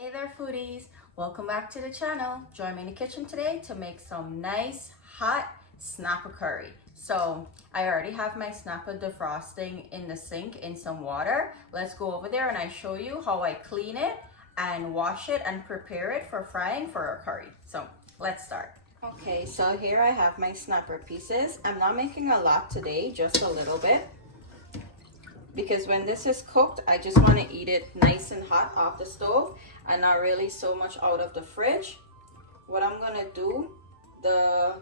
Hey there foodies, welcome back to the channel. Join me in the kitchen today to make some nice hot snapper curry. So I already have my snapper defrosting in the sink in some water. Let's go over there and I show you how I clean it and wash it and prepare it for frying for our curry. So let's start. Okay, so here I have my snapper pieces. I'm not making a lot today, just a little bit, because when this is cooked, I just want to eat it nice and hot off the stove and not really so much out of the fridge. What I'm gonna do, the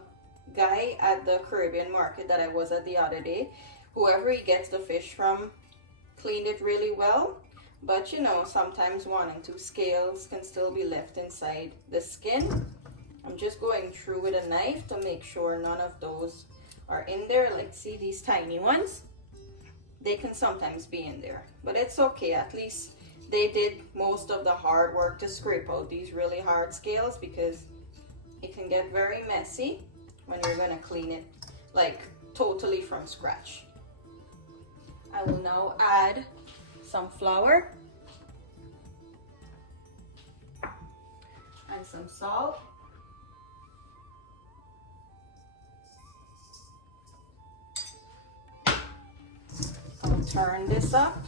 guy at the Caribbean market that I was at the other day, whoever he gets the fish from cleaned it really well, but you know, sometimes 1 and 2 scales can still be left inside the skin. I'm just going through with a knife to make sure none of those are in there. Like, see these tiny ones? They can sometimes be in there, but it's okay. At least they did most of the hard work to scrape out these really hard scales, because it can get very messy when you're gonna clean it like totally from scratch. I will now add some flour and some salt. I'll turn this up.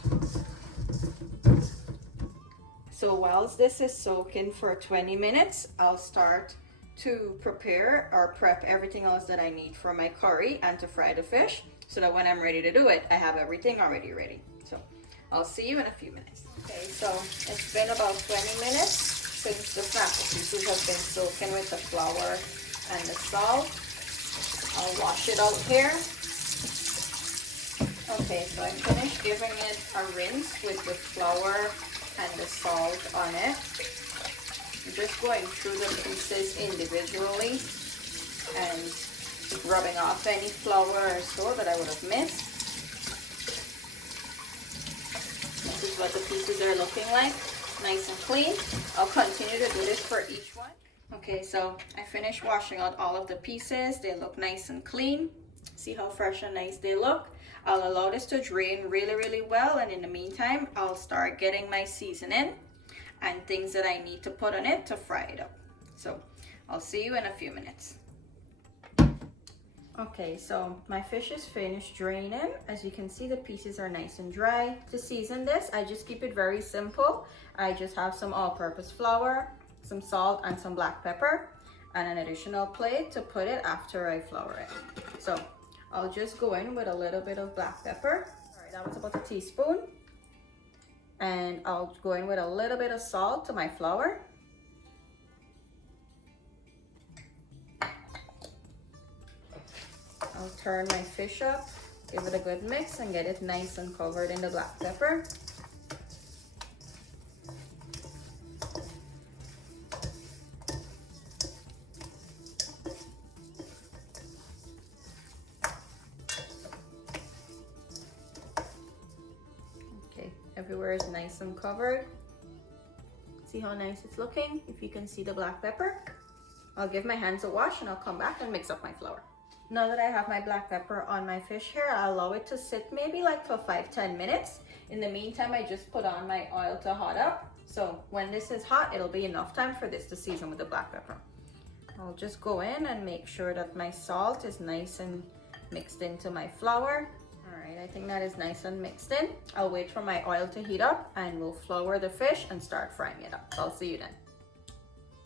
So whilst this is soaking for 20 minutes, I'll start to prepare or prep everything else that I need for my curry and to fry the fish, so that when I'm ready to do it, I have everything already ready. So I'll see you in a few minutes. Okay, so it's been about 20 minutes since the snapper pieces have been soaking with the flour and the salt. I'll wash it out here. Okay, so I finished giving it a rinse with the flour and the salt on it. I'm just going through the pieces individually and rubbing off any flour or so that I would have missed. This is what the pieces are looking like, nice and clean. I'll continue to do this for each one. Okay, so I finished washing out all of the pieces. They look nice and clean. See how fresh and nice they look. I'll allow this to drain really well, and in the meantime, I'll start getting my seasoning and things that I need to put on it to fry it up. So I'll see you in a few minutes. Okay, so my fish is finished draining. As you can see, the pieces are nice and dry. To season this, I just keep it very simple. I just have some all-purpose flour, some salt, and some black pepper, and an additional plate to put it after I flour it. So I'll just go in with a little bit of black pepper. All right, that was about a teaspoon. And I'll go in with a little bit of salt to my flour. I'll turn my fish up, give it a good mix, and get it nice and covered in the black pepper. Everywhere is nice and covered. See how nice it's looking? If you can see the black pepper. I'll give my hands a wash and I'll come back and mix up my flour. Now that I have my black pepper on my fish here, I'll allow it to sit maybe like for 5-10 minutes. In the meantime, I just put on my oil to hot up. So when this is hot, it'll be enough time for this to season with the black pepper. I'll just go in and make sure that my salt is nice and mixed into my flour. I think that is nice and mixed in. I'll wait for my oil to heat up and we'll flour the fish and start frying it up. I'll see you then.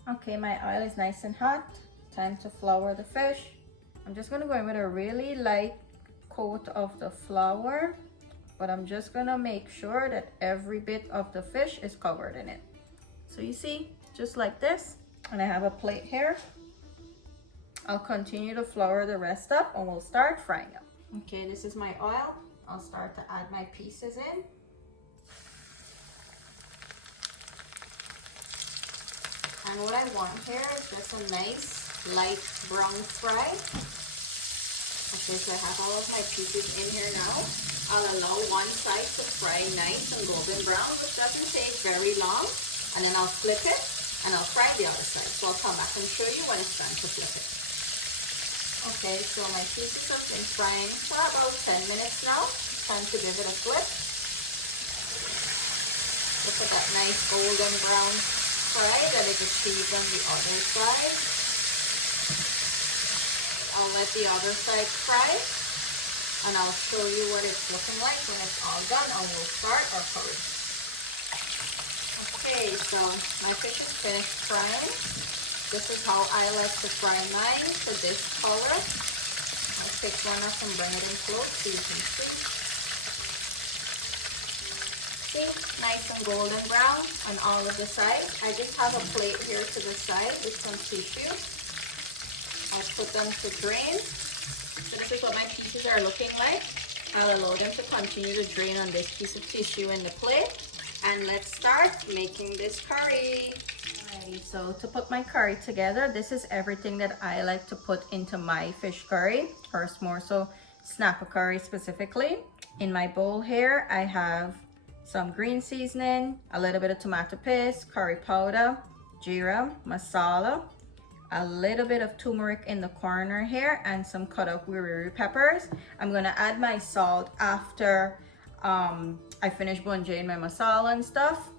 Okay, my oil is nice and hot. Time to flour the fish. I'm just gonna go in with a really light coat of the flour, but I'm just gonna make sure that every bit of the fish is covered in it. So you see, just like this. And I have a plate here. I'll continue to flour the rest up and we'll start frying up. Okay, this is my oil. I'll start to add my pieces in. And what I want here is just a nice light brown fry. Okay, so I have all of my pieces in here now. I'll allow one side to fry nice and golden brown, which doesn't take very long. And then I'll flip it and I'll fry the other side. So I'll come back and show you when it's time to flip it. Okay, so my pieces have been frying for about 10 minutes now. Time to give it a flip. Look at that nice golden brown fried, let it achieve on the other side. I'll let the other side fry, and I'll show you what it's looking like when it's all done, and we'll start our curry. Okay, so my fish is finished frying. This is how I like to fry mine, to this color. I'll pick one up and bring it in close so you can see. See, nice and golden brown on all of the sides. I just have a plate here to the side with some tissue. I'll put them to drain. So this is what my pieces are looking like. I'll allow them to continue to drain on this piece of tissue in the plate. And let's start making this curry. Alrighty, so to put my curry together, this is everything that I like to put into my fish curry, or more so snapper curry specifically. In my bowl here, I have some green seasoning, a little bit of tomato paste, curry powder, Geera, masala, a little bit of turmeric in the corner here, and some cut up Wiri Wiri peppers. I'm gonna add my salt after I finish bungeing my masala and stuff,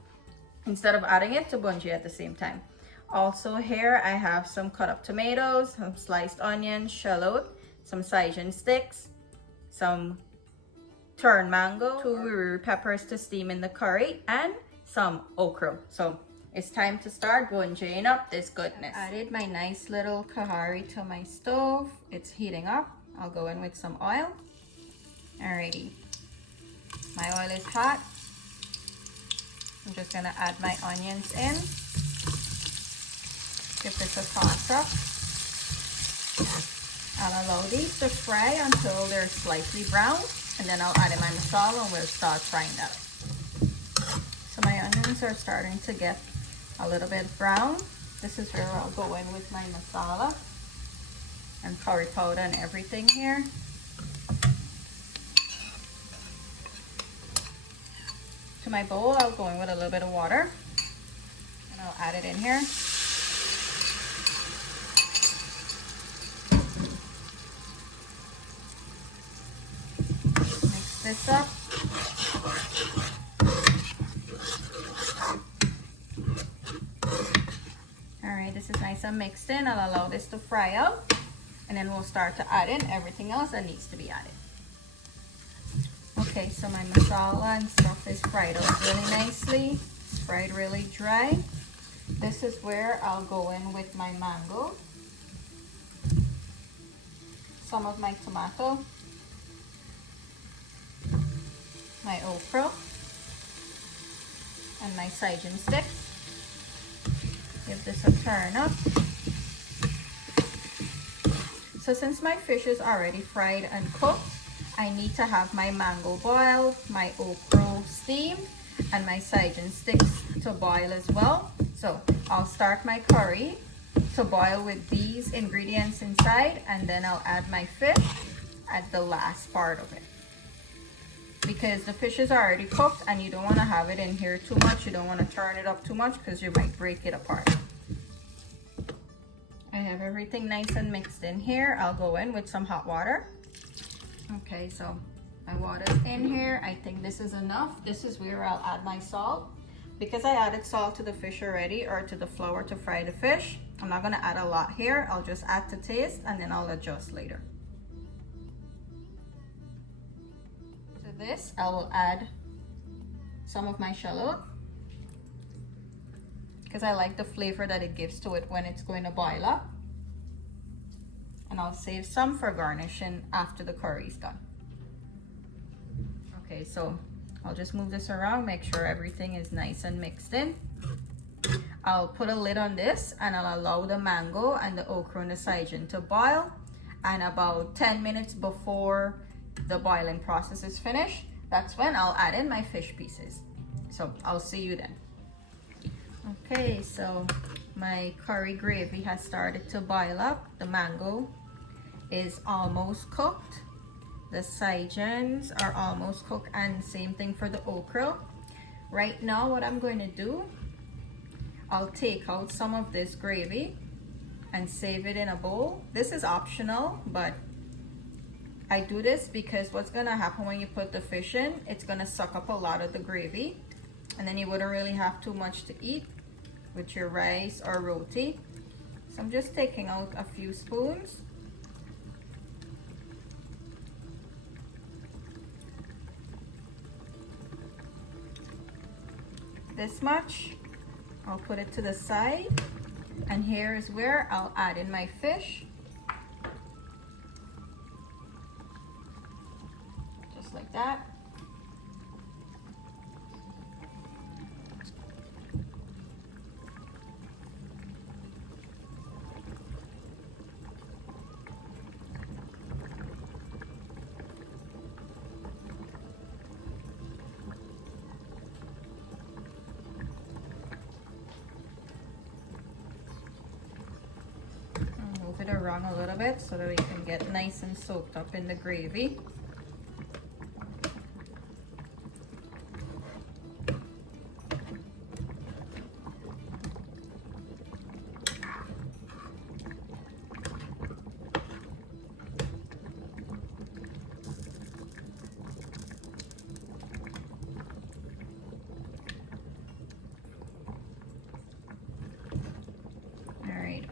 instead of adding it to bungee at the same time. Also here I have some cut up tomatoes, some sliced onions, shallot, some Saijan sticks, some turned mango, 2 Wiri Wiri peppers to steam in the curry, and some okra. So it's time to start bungeing up this goodness. I added my nice little kahari to my stove. It's heating up. I'll go in with some oil. Alrighty. My oil is hot. I'm just gonna add my onions in. Give this a toss up. I'll allow these to fry until they're slightly brown, and then I'll add in my masala and we'll start frying that up. So my onions are starting to get a little bit brown. This is where I'll go in with my masala and curry powder and everything here. To my bowl, I'll go in with a little bit of water and I'll add it in here. Mix this up. Alright, this is nice and mixed in. I'll allow this to fry up, and then we'll start to add in everything else that needs to be added. Okay, so my masala and stuff is fried out really nicely. It's fried really dry. This is where I'll go in with my mango, some of my tomato, my okra, and my Saijan sticks. Give this a turn up. So since my fish is already fried and cooked, I need to have my mango boiled, my okra steamed, and my Saijan sticks to boil as well. So I'll start my curry to boil with these ingredients inside, and then I'll add my fish at the last part of it. Because the fish is already cooked and you don't want to have it in here too much. You don't want to turn it up too much because you might break it apart. I have everything nice and mixed in here. I'll go in with some hot water. Okay, so my water's in here. I think this is enough. This is where I'll add my salt. Because I added salt to the fish already, or to the flour to fry the fish, I'm not gonna add a lot here. I'll just add to taste and then I'll adjust later. To this, I will add some of my shallot, because I like the flavor that it gives to it when it's going to boil up. And I'll save some for garnishing after the curry's done. Okay, so I'll just move this around, make sure everything is nice and mixed in. I'll put a lid on this and I'll allow the mango and the okra and the Saijan to boil. And about 10 minutes before the boiling process is finished, that's when I'll add in my fish pieces. So I'll see you then. Okay, so my curry gravy has started to boil up. The mango is almost cooked. The Saijans are almost cooked, and same thing for the okra. Right now, what I'm going to do, I'll take out some of this gravy and save it in a bowl. This is optional, but I do this because what's gonna happen when you put the fish in, it's gonna suck up a lot of the gravy, and then you wouldn't really have too much to eat with your rice or roti. So I'm just taking out a few spoons. This much. I'll put it to the side. And here is where I'll add in my fish. Just like that. Move it around a little bit so that we can get nice and soaked up in the gravy.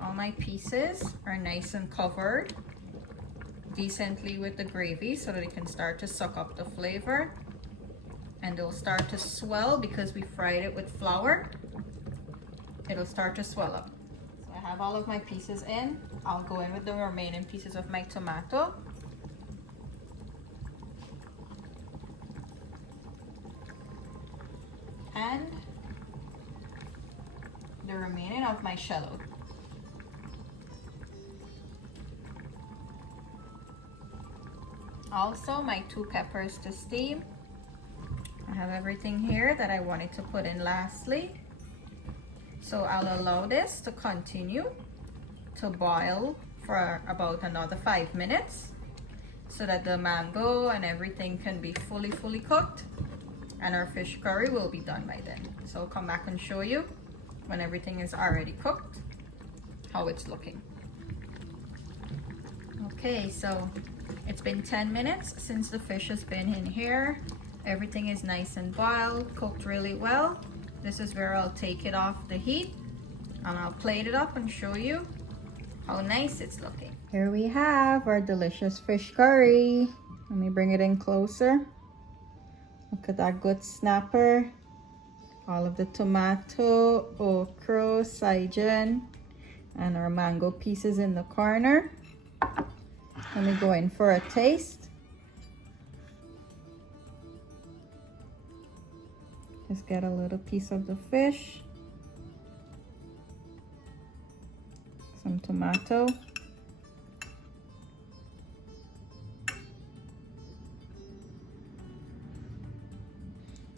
All my pieces are nice and covered decently with the gravy so that it can start to suck up the flavor, and they'll start to swell because we fried it with flour. It'll start to swell up. So I have all of my pieces in. I'll go in with the remaining pieces of my tomato. And the remaining of my shallot. Also my 2 peppers to steam. I have everything here that I wanted to put in lastly. So I'll allow this to continue to boil for about another 5 minutes so that the mango and everything can be fully cooked, and our fish curry will be done by then. So I'll come back and show you when everything is already cooked how it's looking. Okay, so it's been 10 minutes since the fish has been in here. Everything is nice and boiled, cooked really well. This is where I'll take it off the heat and I'll plate it up and show you how nice it's looking. Here we have our delicious fish curry. Let me bring it in closer. Look at that good snapper. All of the tomato, okra, Saijan, and our mango pieces in the corner. Let me go in for a taste. Just get a little piece of the fish. Some tomato.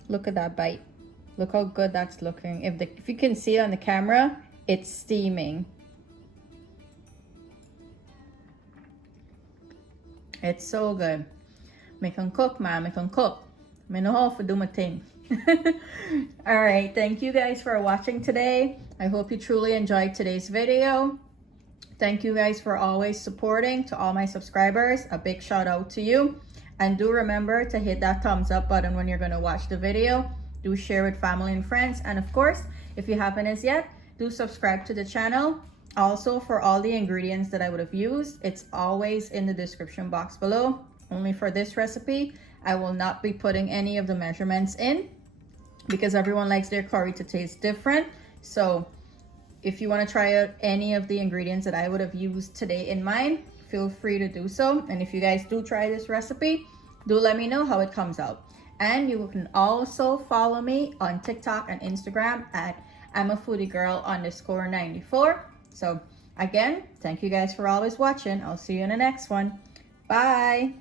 Look at that bite. Look how good that's looking. If you can see it on the camera, it's steaming. It's so good. Me can cook, man. Me can cook. Me know how to do my thing. All right. Thank you guys for watching today. I hope you truly enjoyed today's video. Thank you guys for always supporting. To all my subscribers, a big shout out to you. And do remember to hit that thumbs up button when you're going to watch the video. Do share with family and friends. And of course, if you haven't as yet, do subscribe to the channel. Also, for all the ingredients that I would have used, it's always in the description box below. Only for this recipe, I will not be putting any of the measurements in because everyone likes their curry to taste different. So if you want to try out any of the ingredients that I would have used today in mine, feel free to do so. And if you guys do try this recipe, do let me know how it comes out. And you can also follow me on TikTok and Instagram at I'mAFoodieGirl_94. So again, thank you guys for always watching. I'll see you in the next one. Bye.